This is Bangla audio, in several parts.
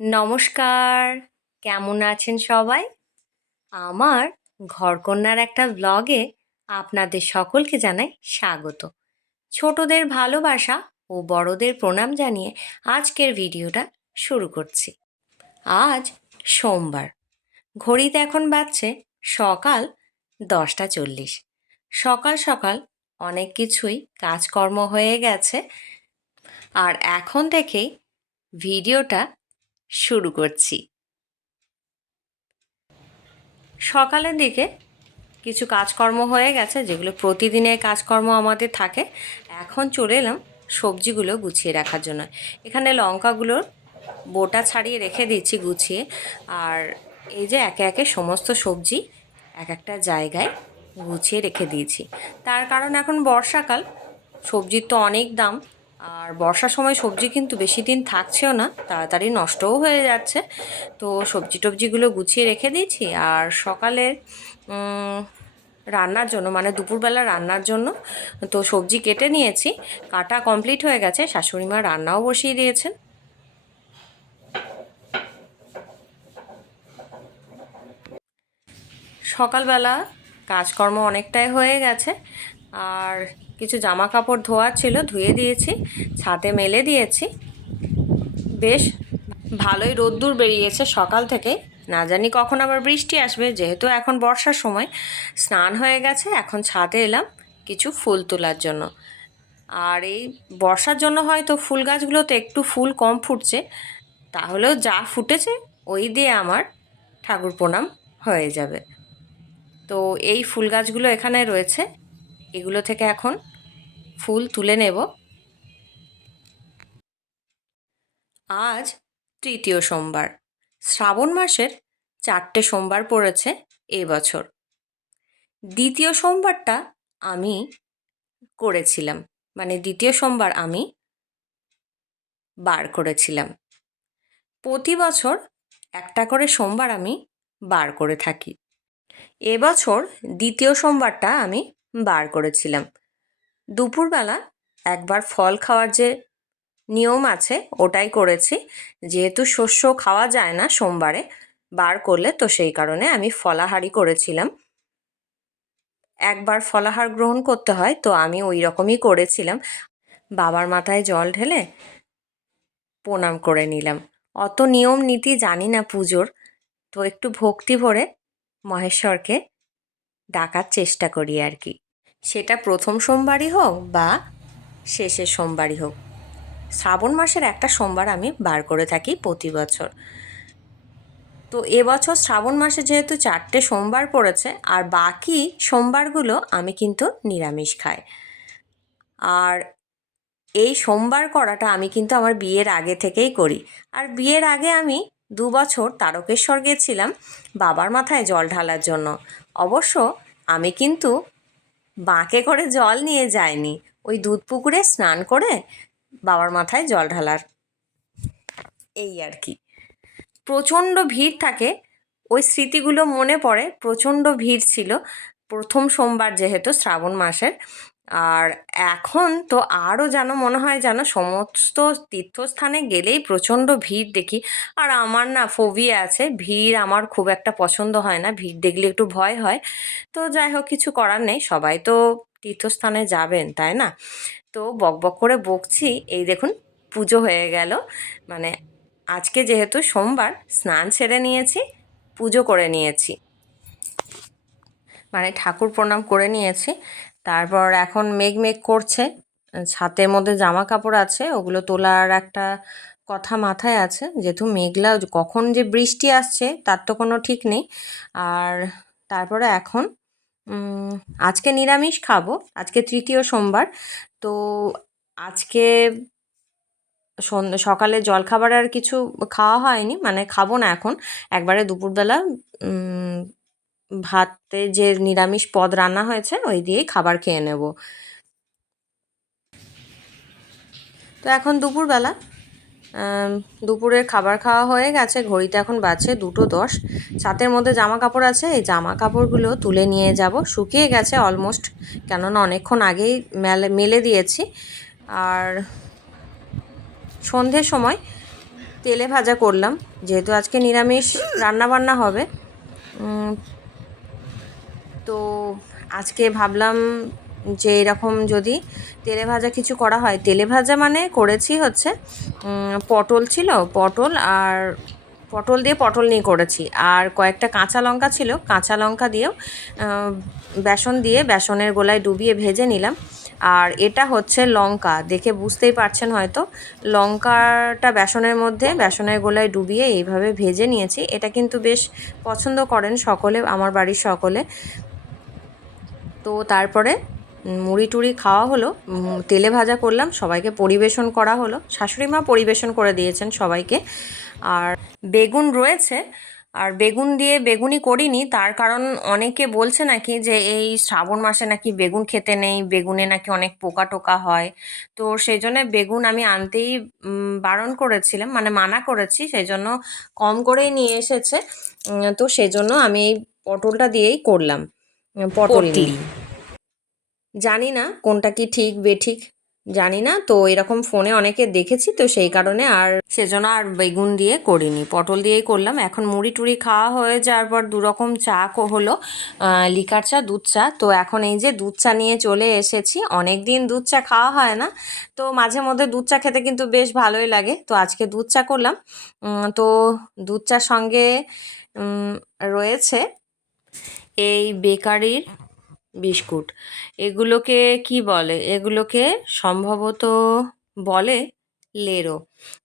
নমস্কার। কেমন আছেন সবাই? আমার ঘরকন্যার একটা ব্লগে আপনাদের সকলকে জানাই স্বাগত। ছোটদের ভালোবাসা ও বড়দের প্রণাম জানিয়ে আজকের ভিডিওটা শুরু করছি। আজ সোমবার। ঘড়িতে এখন বাজছে সকাল দশটা চল্লিশ। সকাল সকাল অনেক কিছুই কাজকর্ম হয়ে গেছে। আর এখন থেকেই ভিডিওটা শুরু করছি। সকালের দিকে কিছু কাজকর্ম হয়ে গেছে, যেগুলো প্রতিদিনের কাজকর্ম আমাদের থাকে। এখন চলে এলাম সবজিগুলো গুছিয়ে রাখার জন্য। এখানে লঙ্কাগুলোর বোটা ছাড়িয়ে রেখে দিচ্ছি গুছিয়ে। আর এই যে একে একে সমস্ত সবজি এক একটা জায়গায় গুছিয়ে রেখে দিয়েছি। তার কারণ এখন বর্ষাকাল, সবজির তো অনেক দাম। আর বর্ষার সময় সবজি কিন্তু বেশি দিন থাকছেও না, তাড়াতাড়ি নষ্টও হয়ে যাচ্ছে। তো সবজি টবজিগুলো গুছিয়ে রেখে দিয়েছি আর সকালের রান্নার জন্য মানে দুপুরবেলা রান্নার জন্য, তো সবজি কেটে নিয়েছি। কাটা কমপ্লিট হয়ে গেছে, শাশুড়ি মা রান্নাও বসিয়ে দিয়েছেন। সকালবেলা কাজকর্ম অনেকটাই হয়ে গেছে, আর কিছু জামা কাপড় ধোয়ার ছিল, ধুয়ে দিয়েছি, ছাদে মেলে দিয়েছি। বেশ ভালোই রোদ্দুর বেরিয়েছে সকাল থেকে। না জানি কখন আবার বৃষ্টি আসবে, যেহেতু এখন বর্ষার সময়। স্নান হয়ে গেছে, এখন ছাদে এলাম কিছু ফুল তোলার জন্য। আর এই বর্ষার জন্য হয়তো ফুল গাছগুলোতে একটু ফুল কম ফুটছে। তাহলেও যা ফুটেছে, ওই দিয়ে আমার ঠাকুর প্রণাম হয়ে যাবে। তো এই ফুল গাছগুলো এখানে রয়েছে। এগুলো থেকে এখন ফুল তুলে নেব। আজ তৃতীয় সোমবার। শ্রাবণ মাসের চারটে সোমবার পড়েছে এবছর দ্বিতীয় সোমবারটা আমি করেছিলাম মানে দ্বিতীয় সোমবার আমি বার করেছিলাম। প্রতি বছর একটা করে সোমবার আমি বার করে থাকি। এবছর দ্বিতীয় সোমবারটা আমি বার করেছিলাম। দুপুরবেলা একবার ফল খাওয়ার যে নিয়ম আছে, ওটাই করেছি। যেহেতু শস্য খাওয়া যায় না সোমবারে, বার করলে তো সেই কারণে আমি ফলাহারই করেছিলাম। একবার ফলাহার গ্রহণ করতে হয়, তো আমি ওই রকমই করেছিলাম। বাবার মাথায় জল ঢেলে প্রণাম করে নিলাম। অত নিয়ম নীতি জানি না পুজোর, তো একটু ভক্তি ভরে মহেশ্বরকে ডাকার চেষ্টা করি আর কি। সেটা প্রথম সোমবারই হোক বা শেষের সোমবারই হোক। শ্রাবণ মাসের একটা সোমবার আমি বার করে থাকি প্রতি বছর। তো এবছর শ্রাবণ মাসে যেহেতু চারটে সোমবার পড়েছে, আর বাকি সোমবারগুলো আমি কিন্তু নিরামিষ খাই। আর এই সোমবার করাটা আমি কিন্তু আমার বিয়ের আগে থেকেই করি। আর বিয়ের আগে আমি দু বছর তারকেশ্বর গেছিলাম বাবার মাথায় জল ঢালার জন্য। অবশ্য আমি কিন্তু বাঁকে করে জল নিয়ে যায়নি। ওই দুধ পুকুরে স্নান করে বাবার মাথায় জল ঢালার। এই আর কি। প্রচণ্ড ভিড় থাকে। ওই স্মৃতিগুলো মনে পড়ে। প্রচণ্ড ভিড় ছিল। প্রথম সোমবার যেহেতু শ্রাবণ মাসের। আর এখন তো আরও যেন মনে হয় যেন সমস্ত তীর্থস্থানে গেলেই প্রচণ্ড ভিড় দেখি। আর আমার না ফোবিয়া আছে, ভিড় আমার খুব একটা পছন্দ হয় না, ভিড় দেখলে একটু ভয় হয়। তো যাই হোক, কিছু করার নেই, সবাই তো তীর্থস্থানে যাবেন, তাই না? তো বক বক করে বকছি, এই দেখুন পুজো হয়ে গেল। মানে আজকে যেহেতু সোমবার, স্নান সেরে নিয়েছি, পুজো করে নিয়েছি। মানে ঠাকুর প্রণাম করে নিয়েছি। তারপর এখন মেঘ মেঘ করছে। ছাতের মধ্যে জামা কাপড় আছে, ওগুলো তোলার একটা কথা মাথায় আছে। যেহেতু মেঘলা, কখন যে বৃষ্টি আসছে তার তো কোনো ঠিক নেই। আর তারপরে এখন আজকে নিরামিষ খাব, আজকে তৃতীয় সোমবার। তো আজকে সকালে জলখাবার আর কিছু খাওয়া হয়নি মানে খাব না এখন। একবারে দুপুরবেলা ভাতে যে নিরামিষ পদ রান্না হয়েছে, ওই দিয়েই খাবার খেয়ে নেব। তো এখন দুপুরবেলা। দুপুরের খাবার খাওয়া হয়ে গেছে ঘড়িতে এখন বাজছে দুটো দশ। ছাতের মধ্যে জামা কাপড় আছে, এই জামা কাপড়গুলো তুলে নিয়ে যাব। শুকিয়ে গেছে অলমোস্ট, কেননা অনেকক্ষণ আগেই মেলে মেলে দিয়েছি। আর সন্ধ্যের সময় তেলে ভাজা করলাম, যেহেতু আজকে নিরামিষ রান্না বান্না হবে তো আজকে ভাবলাম যে এরকম যদি তেলে ভাজা কিছু করা হয়, তেলে ভাজা মানে করেছি হচ্ছে পটল ছিল, পটল আর পটল দিয়ে পটল নিয়ে করেছি। আর কয়েকটা কাঁচা লঙ্কা ছিল, কাঁচা লঙ্কা দিয়েও বেসন দিয়ে বেসনের গোলায় ডুবিয়ে ভেজে নিলাম। আর এটা হচ্ছে লঙ্কা, দেখে বুঝতেই পারছেন হয়তো, লঙ্কাটা বেসনের মধ্যে, বেসনের গোলায় ডুবিয়ে এইভাবে ভেজে নিয়েছি। এটা কিন্তু বেশ পছন্দ করেন সকলে, আমার বাড়ির সকলে। তো তারপরে মুড়ি টুড়ি খাওয়া হলো তেলে ভাজা করলাম, সবাইকে পরিবেশন করা হলো। শাশুড়ি মা পরিবেশন করে দিয়েছেন সবাইকে। আর বেগুন রয়েছে, আর বেগুন দিয়ে বেগুনই করিনি, তার কারণ অনেকে বলছে নাকি যে এই শ্রাবণ মাসে নাকি বেগুন খেতে নেই, বেগুনে নাকি অনেক পোকা টোকা হয়। তো সেই জন্য বেগুন আমি আনতেই বারণ করেছিলাম মানে মানা করেছি, সেই জন্য কম করেই নিয়ে এসেছে। তো সেই জন্য আমি এই পটলটা দিয়েই করলাম। পটল জানি না কোনটা কি ঠিক, বেঠিক, জানি না। তো এরকম ফোনে অনেকে দেখেছি তো সেই কারণে আর সেজন্য আর বেগুন দিয়ে করিনি। পটল দিয়েই করলাম। এখন মুড়ি টুড়ি খাওয়া হয়ে যাওয়ার পর দুরকম চা হলো লিকার চা, দুধ চা। তো এখন এই যে দুধ চা নিয়ে চলে এসেছি। অনেক দিন দুধ চা খাওয়া হয় না। তো মাঝে মধ্যে দুধ চা খেতে কিন্তু বেশ ভালোই লাগে। তো আজকে দুধ চা করলাম। তো দুধ চার সঙ্গে রয়েছে। এই বেকারির বিস্কুট। এগুলোকে কি বলে? এগুলোকে সম্ভবত বলে লেরো।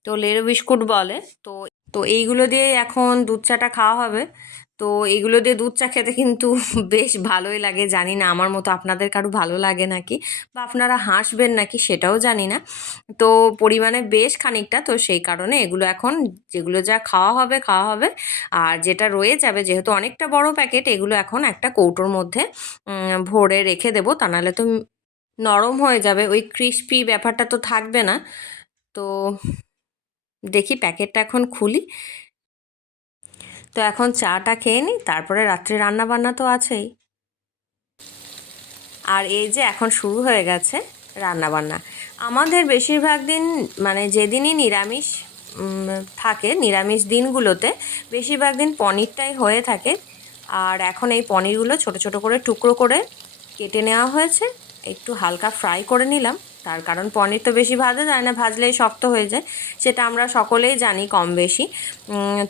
তো লেরো বিস্কুট বলে। তো তো এইগুলো দিয়ে এখন দুধ চাটা খাওয়া হবে। তো এগুলো দিয়ে দুধ চা খেতে কিন্তু বেশ ভালোই লাগে, জানি না, আমার মতো আপনাদের কারও ভালো লাগে নাকি বা আপনারা হাসবেন নাকি সেটাও জানি না। তো পরিমাণে বেশ খানিকটা, তো সেই কারণে এগুলো এখন যেগুলো যা খাওয়া হবে খাওয়া হবে। আর যেটা রয়ে যাবে, যেহেতু অনেকটা বড় প্যাকেট, এগুলো এখন একটা কৌটোর মধ্যে ভরে রেখে দেবো। তা নাহলে তো নরম হয়ে যাবে, ওই ক্রিস্পি ব্যাপারটা তো থাকবে না। তো দেখি প্যাকেটটা এখন খুলি। তো এখন চাটা খেয়ে নিই তারপরে রাত্রে রান্না বান্না তো আছেই। আর এই যে এখন শুরু হয়ে গেছে রান্না বান্না আমাদের বেশিরভাগ দিন মানে যেদিনই নিরামিষ থাকে, নিরামিষ দিনগুলোতে, বেশিরভাগ দিন পনিরটাই হয়ে থাকে। আর এখন এই পনিরগুলো ছোট ছোট করে টুকরো করে কেটে নেওয়া হয়েছে। একটু হালকা ফ্রাই করে নিলাম। তার কারণ পনির তো বেশি ভাজা যায় না, ভাজলেই শক্ত হয়ে যায়। সেটা আমরা সকলেই জানি কম বেশি।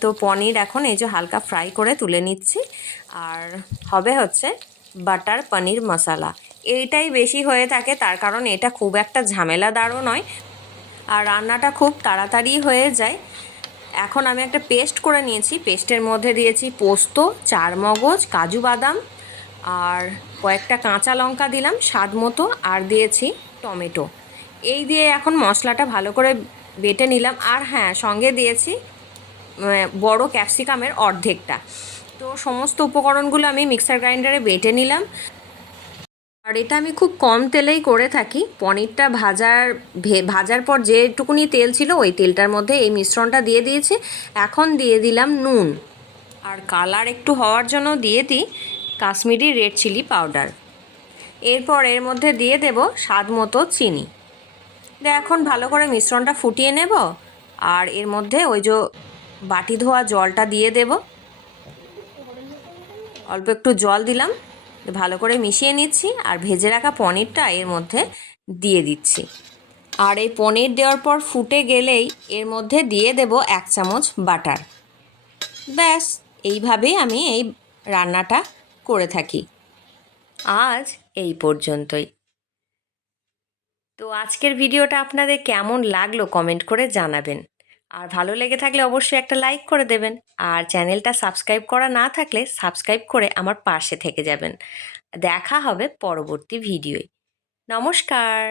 তো পনির এখন এই যে হালকা ফ্রাই করে তুলে নিচ্ছি। আর হবে হচ্ছে বাটার পনির মশালা। এইটাই বেশি হয়ে থাকে, তার কারণ এটা খুব একটা ঝামেলাদারও নয়। আর রান্নাটা খুব তাড়াতাড়ি হয়ে যায়। এখন আমি একটা পেস্ট করে নিয়েছি। পেস্টের মধ্যে দিয়েছি পোস্ত চার মগজ কাজু বাদাম আর কয়েকটা কাঁচা লঙ্কা দিলাম, স্বাদ মতো, আর দিয়েছি টমেটো। এই দিয়ে এখন মশলাটা ভালো করে বেটে নিলাম, আর হ্যাঁ সঙ্গে দিয়েছি বড় ক্যাপসিকামের অর্ধেকটা। তো সমস্ত উপকরণগুলো আমি মিক্সার গ্রাইন্ডারে বেটে নিলাম। আর এটা আমি খুব কম তেলেই করে থাকি। পনিরটা ভাজার ভাজার পর যেটুকুনি তেল ছিল, ওই তেলটার মধ্যে এই মিশ্রণটা দিয়ে দিয়েছি। এখন দিয়ে দিলাম নুন। আর কালার একটু হওয়ার জন্য দিয়ে দিই। Kashmiri red chilli powder. এরপর এর মধ্যে দিয়ে দেব স্বাদ মতো চিনি। দিয়ে এখন ভালো করে মিশ্রণটা ফুটিয়ে নেব, আর এর মধ্যে ওই যে বাটি ধোয়া জলটা দিয়ে দেব। অল্প একটু জল দিলাম, ভালো করে মিশিয়ে নিচ্ছি, আর ভেজে রাখা পনিরটা এর মধ্যে দিয়ে দিচ্ছি। আর এই পনির দেওয়ার পর ফুটে গেলেই এর মধ্যে দিয়ে দেব এক চামচ বাটার। ব্যাস, এইভাবেই আমি এই রান্নাটা করে থাকি। আজ এই পর্যন্তই। তো আজকের ভিডিওটা আপনাদের কেমন লাগল কমেন্ট করে জানাবেন। আর ভালো লেগে থাকলে অবশ্যই একটা লাইক করে দেবেন। আর চ্যানেলটা সাবস্ক্রাইব করা না থাকলে সাবস্ক্রাইব করে আমার পাশে থেকে যাবেন। দেখা হবে পরবর্তী ভিডিওয়। নমস্কার।